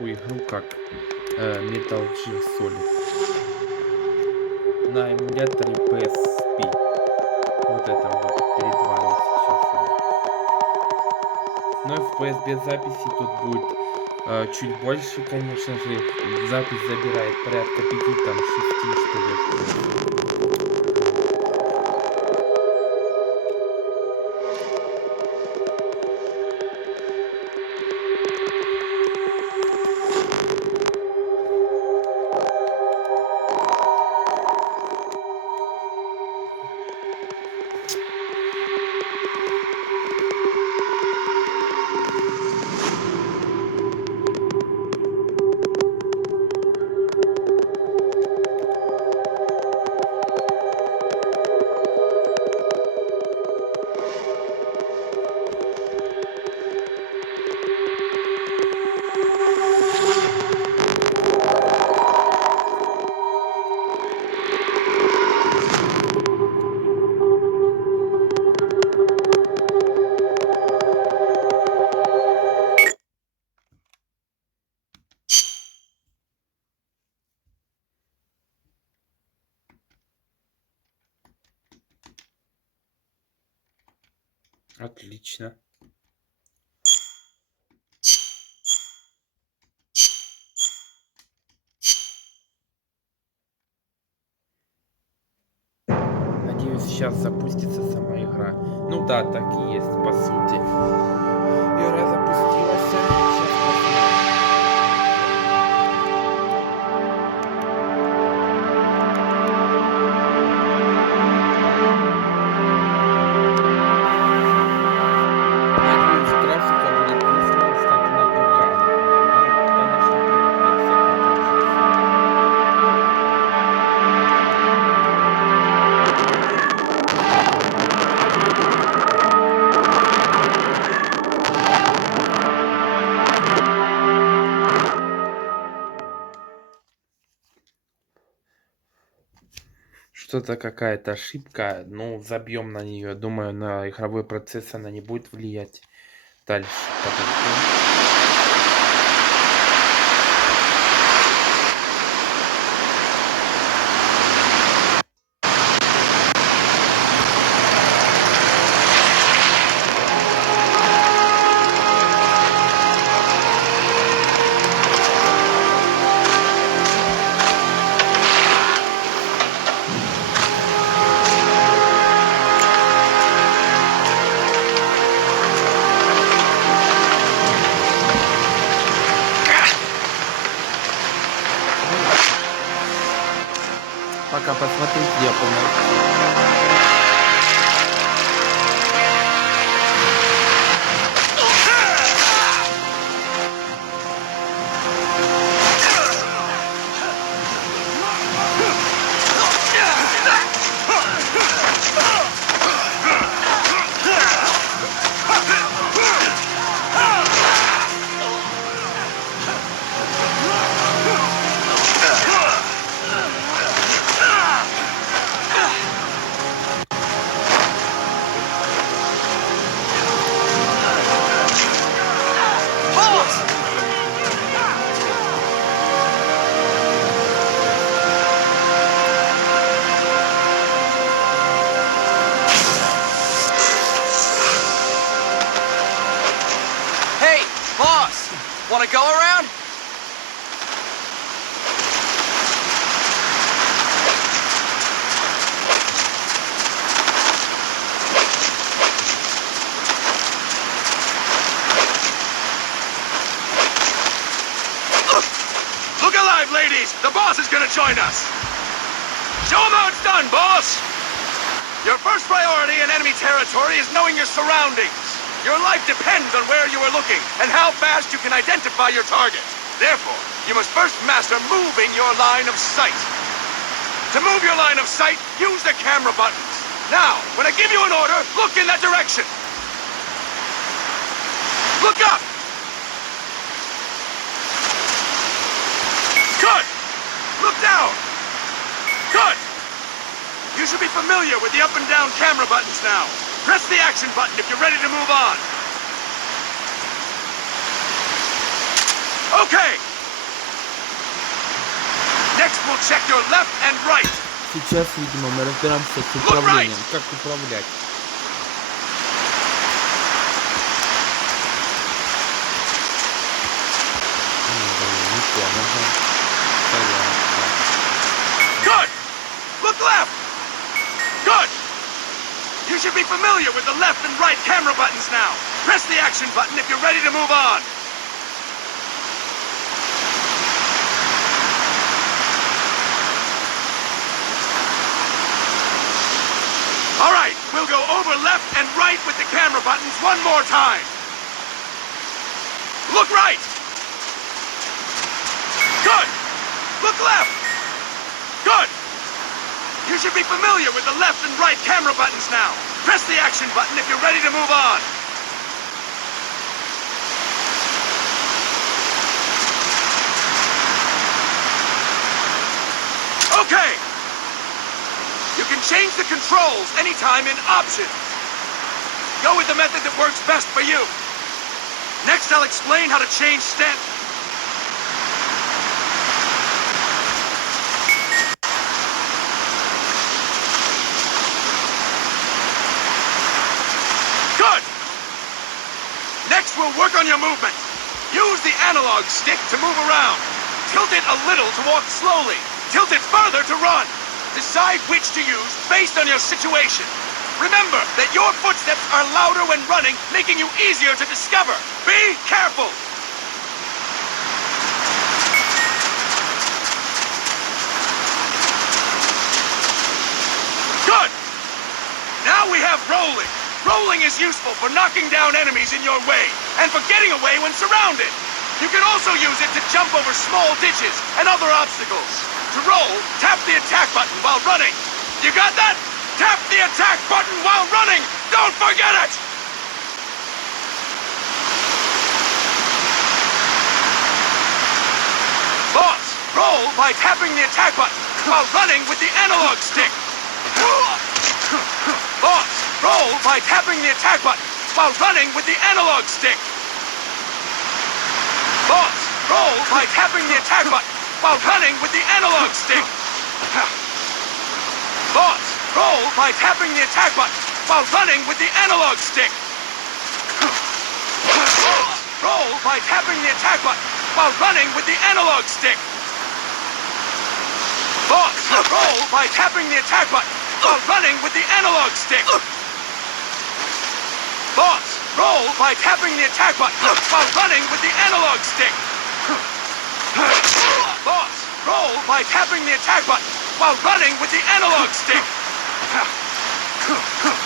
такую игру, как Metal Gear Solid на эмуляторе ppsp. Вот это вот перед вами сейчас он. Но FPS без записи тут будет чуть больше, конечно же. Запись забирает порядка 5, там 6, что ли, FPS. Отлично. Надеюсь, сейчас запустится сама игра. Ну да, так и есть, по сути. Игра запустилась. Сейчас посмотрим. Надеюсь, графика будет плюс-минус как на ПК. Ну, конечно, первых версиях Metal Gear Solid. Что-то какая-то ошибка, ну, забьем на нее. Думаю, на игровой процесс она не будет влиять. Дальше подождем. Пока посмотрите, я помогу. Hey, boss! Wanna go around? Look alive, ladies! The boss is gonna join us! Show him how it's done, boss! Your first priority in enemy territory is knowing your surroundings. Your life depends on where you are looking and how fast you can identify your target. Therefore, you must first master moving your line of sight. To move your line of sight, use the camera buttons. Now, when I give you an order, look in that direction. Look up! Good! Look down! Good! You should be familiar with the up and down camera buttons now. Press the action button if you're ready to move on. Okay, will check your left and right. Сейчас, видимо, мы разбираемся с управлением. Как управлять. Good! Look left! Good! You should be familiar with the left and right camera buttons now. Press the action button if you're ready to move on. All right, we'll go over left and right with the camera buttons one more time. Look right! Good! Look left! Good! You should be familiar with the left and right camera buttons now. Press the action button if you're ready to move on. Okay! You can change the controls anytime in Options. Go with the method that works best for you. Next, I'll explain how to change stand. Good! Next, we'll work on your movement. Use the analog stick to move around. Tilt it a little to walk slowly. Tilt it further to run. Decide which to use based on your situation. Remember that your footsteps are louder when running, making you easier to discover. Be careful! Good! Now we have rolling. Rolling is useful for knocking down enemies in your way, and for getting away when surrounded. You can also use it to jump over small ditches and other obstacles. To roll, tap the attack button while running. You got that? Tap the attack button while running! Don't forget it! Boss, roll by tapping the attack button while running with the analog stick. Boss, roll by tapping the attack button while running with the analog stick. Boss, roll by tapping the attack button while running with the analog stick. Boss, roll by tapping the attack button while running with the analog stick. Roll by tapping the attack button while running with the analog stick. Boss, roll by tapping the attack button while running with the analog stick. Boss, roll by tapping the attack button while running with the analog stick. Boss, roll by tapping the attack button while running with the analog stick.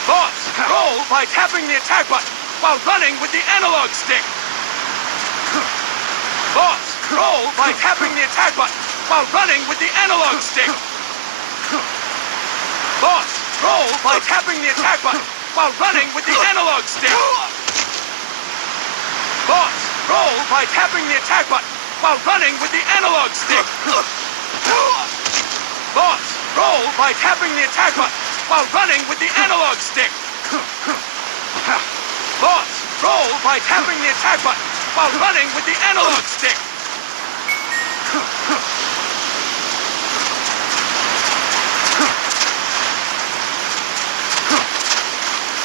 Boss, roll by tapping the attack button while running with the analog stick. Boss, roll by tapping the attack button while running with the analog stick. Boss, roll by tapping the attack button while running with the analog stick. Boss, roll by tapping the attack button while running with the analog stick. Boss, roll by tapping the attack button while running with the analog stick. Boss, roll by tapping the attack button while running with the analog stick.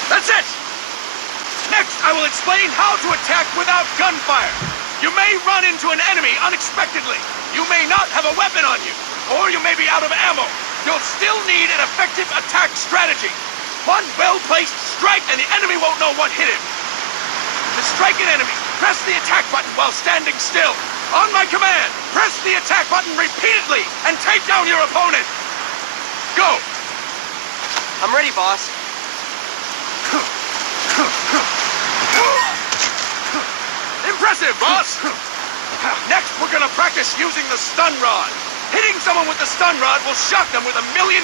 That's it! Next, I will explain how to attack without gunfire. You may run into an enemy unexpectedly. You may not have a weapon on you, or you may be out of ammo. You'll still need an effective attack strategy. One well-placed strike and the enemy won't know what hit him. To strike an enemy, press the attack button while standing still. On my command, press the attack button repeatedly and take down your opponent. Go! I'm ready, boss. Impressive, boss! Next, we're gonna practice using the stun rod. Hitting someone with the stun rod will shock them with 1.5 million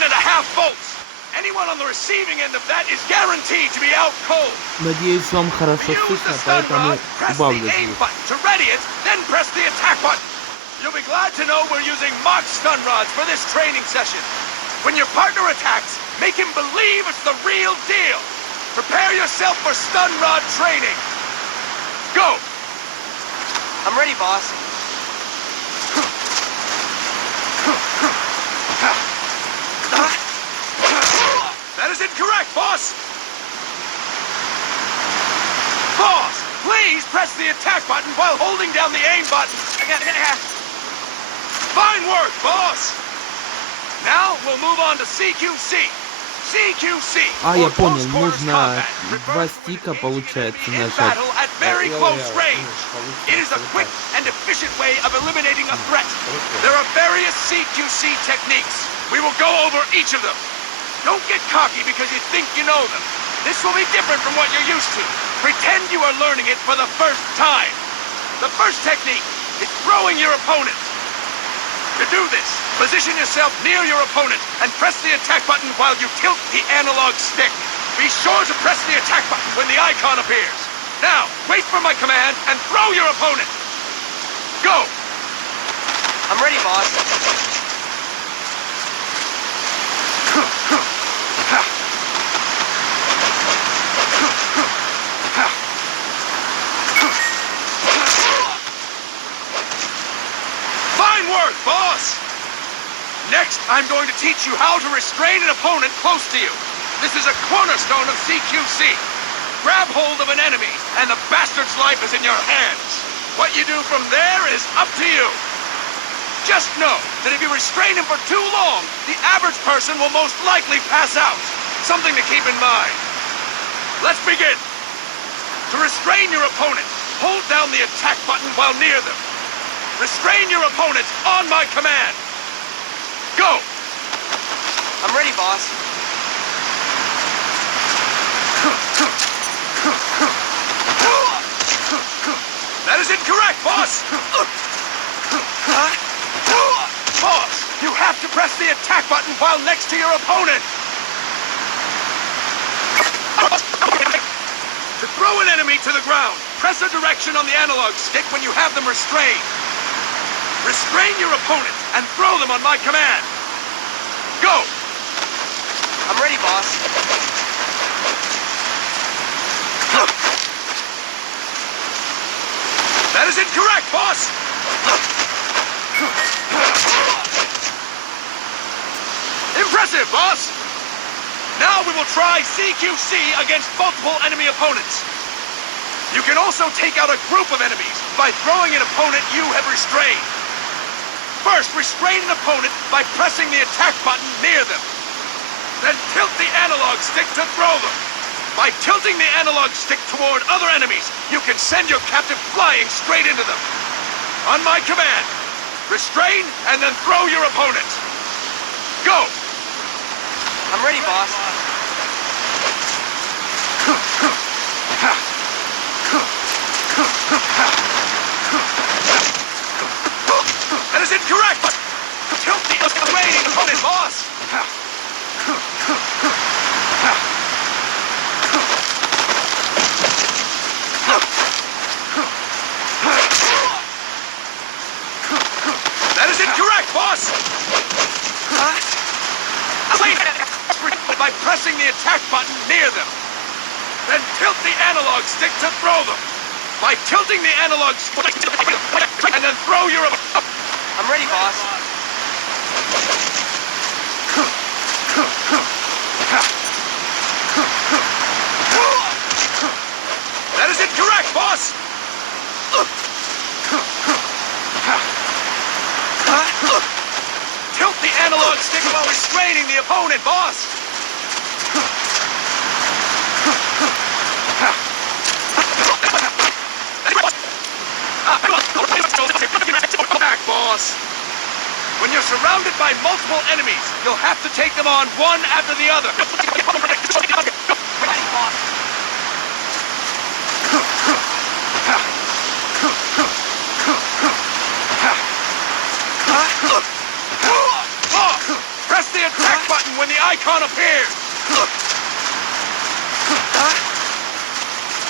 volts. Anyone on the receiving end of that is guaranteed to be out cold. Надеюсь, вам хорошо Use слышно, the stun поэтому rod, press убавлю the aim звук. button to ready it, then press the attack button. You'll be glad to know we're using mock stun rods for this training session. When your partner attacks, make him believe it's the real deal. Prepare yourself for stun rod training. Go! I'm ready, boss. press the attack button while holding down the aim button. Fine work, boss! Now we'll move on to CQC. CQC. Я or понял, close quarters нужно combat, два refers to when стика, engaging an получается, enemy in нажать. battle at very close range. получается, It is a quick так. and efficient way of eliminating a threat. There are various CQC techniques. We will go over each of them. Don't get cocky because you think you know them. This will be different from what you're used to. Pretend you are learning it for the first time. The first technique is throwing your opponent. To do this, position yourself near your opponent and press the attack button while you tilt the analog stick. Be sure to press the attack button when the icon appears. Now, wait for my command and throw your opponent. Go! I'm ready, boss. Fine work, boss! Next, I'm going to teach you how to restrain an opponent close to you. This is a cornerstone of CQC. Grab hold of an enemy, and the bastard's life is in your hands. What you do from there is up to you. Just know that if you restrain him for too long, the average person will most likely pass out. Something to keep in mind. Let's begin. To restrain your opponent, hold down the attack button while near them. Restrain your opponent on my command. Go! I'm ready, boss. That is incorrect, boss! Boss, you have to press the attack button while next to your opponent! To throw an enemy to the ground, press a direction on the analog stick when you have them restrained. Restrain your opponent and throw them on my command. Go! I'm ready, boss. That is incorrect, boss! Impressive, boss! Now we will try CQC against multiple enemy opponents. You can also take out a group of enemies by throwing an opponent you have restrained. First, restrain an opponent by pressing the attack button near them. Then tilt the analog stick to throw them. By tilting the analog stick toward other enemies, you can send your captive flying straight into them. On my command, restrain and then throw your opponent. Go! I'm ready, boss. That is incorrect, but tilt the waiting opponent, boss! That is incorrect, boss! By pressing the attack button near them. Then tilt the analog stick to throw them. By tilting the analog stick and then throw your... I'm ready, boss. That is incorrect, boss! Tilt the analog stick while restraining the opponent, boss! Back, boss! When you're surrounded by multiple enemies, you'll have to take them on one after the other. Ready, boss. Boss, press the attack button when the icon appears.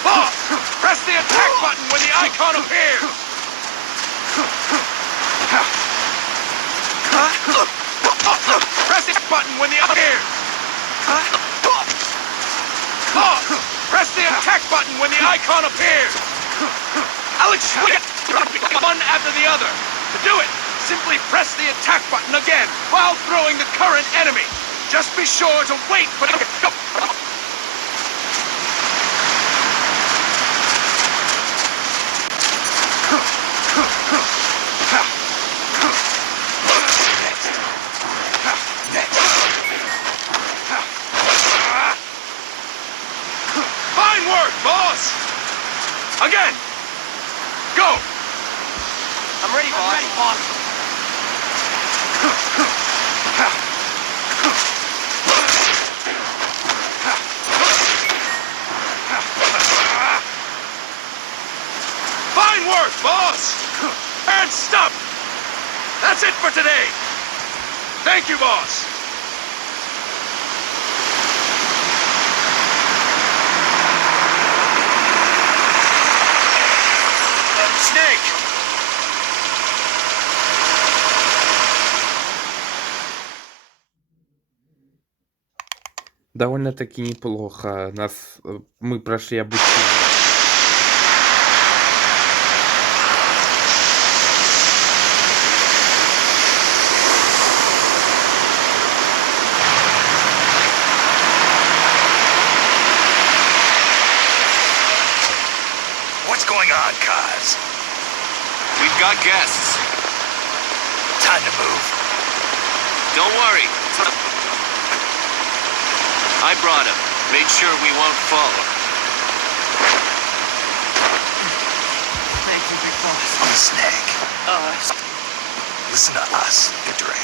Boss, press the attack button when the icon appears. Press the button when the appears. Boss, press the attack button when the icon appears. Alex, one after the other. To do it, simply press the attack button again while throwing the current enemy. Just be sure to wait for the... Again! Go! I'm ready, boss. Fine work, boss! And stop! That's it for today! Thank you, boss! Snake! Довольно-таки неплохо. Мы прошли обучение. What's going on, Kaz? We've got guests. Time to move. Don't worry. I brought him. Made sure we won't follow. Thank you, big boss. Snake. Listen to us, Dre.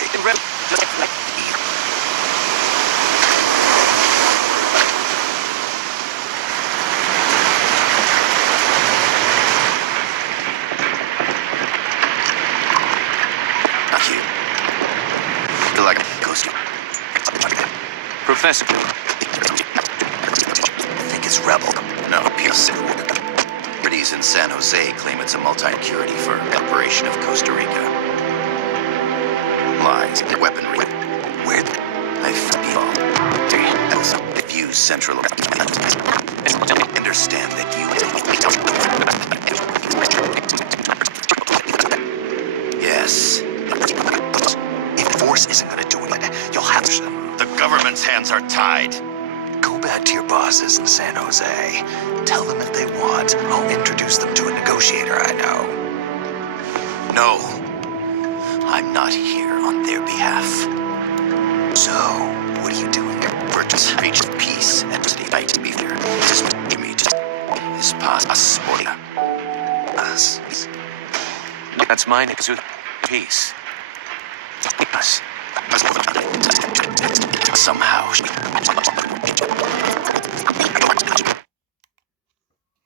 Professor. I think it's Rebel. No, ppsp. Authorities in San Jose claim it's a multi-security firm, operation of Costa Rica. Lies, weaponry. Where I feel. If you central understand that you. Yes. If force isn't going to do it, you'll have to. The government's hands are tied. Go back to your bosses in San Jose. Tell them if they want, I'll introduce them to a negotiator I know. No, I'm not here on their behalf. So, what are you doing? We're just reaching peace and to the fight to be fair. Just give me just this possible. Us. That's mine. It's peace. Us. Somehow.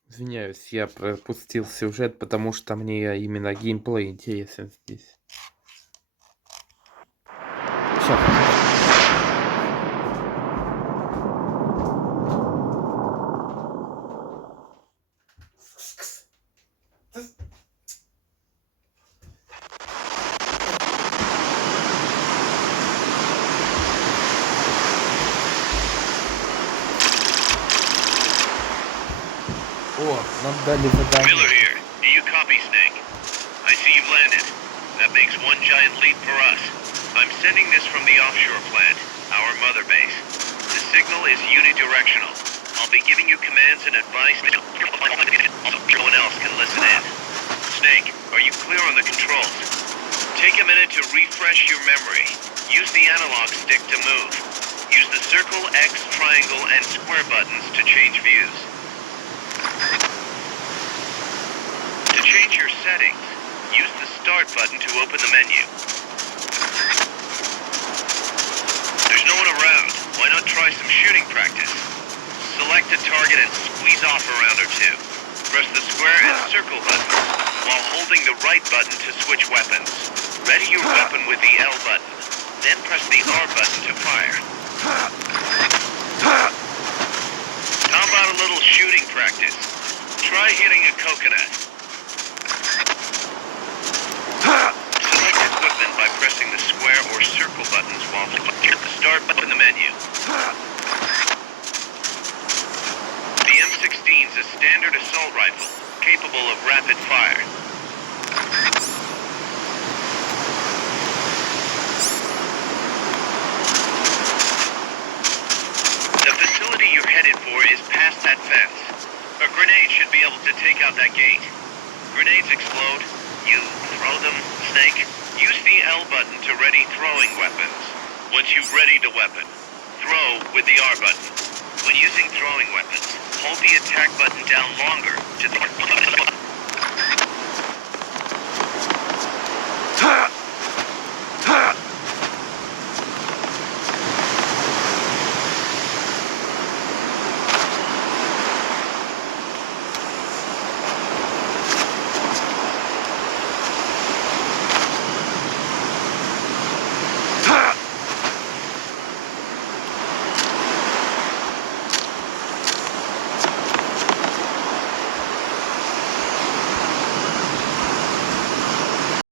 Извиняюсь, я пропустил сюжет, потому что мне именно геймплей интересен здесь. Сейчас. О, нам дали задание. Miller here. Do you copy, Snake? I see you've landed. That makes one giant leap for us. I'm sending this from the offshore plant, our mother base. The signal is unidirectional. I'll be giving you commands and advice. No one else can listen in. Snake, are you clear on the controls? Take a minute to refresh your memory. Use the analog stick to move. Use the circle, X, triangle, and square buttons to change views. To change your settings, use the Start button to open the menu. There's no one around. Why not try some shooting practice? Select a target and squeeze off a round or two. Press the square and circle buttons, while holding the right button to switch weapons. Ready your weapon with the L button, then press the R button to fire. How about a little shooting practice? Try hitting a coconut. Select equipment by pressing the square or circle buttons while holding the Start button in the menu. The M16 is a standard assault rifle, capable of rapid fire. The facility you're headed for is past that fence. A grenade should be able to take out that gate. Grenades explode. You throw them, Snake. Use the L button to ready throwing weapons. Once you've readied a weapon, throw with the R button. When using throwing weapons, hold the attack button down longer to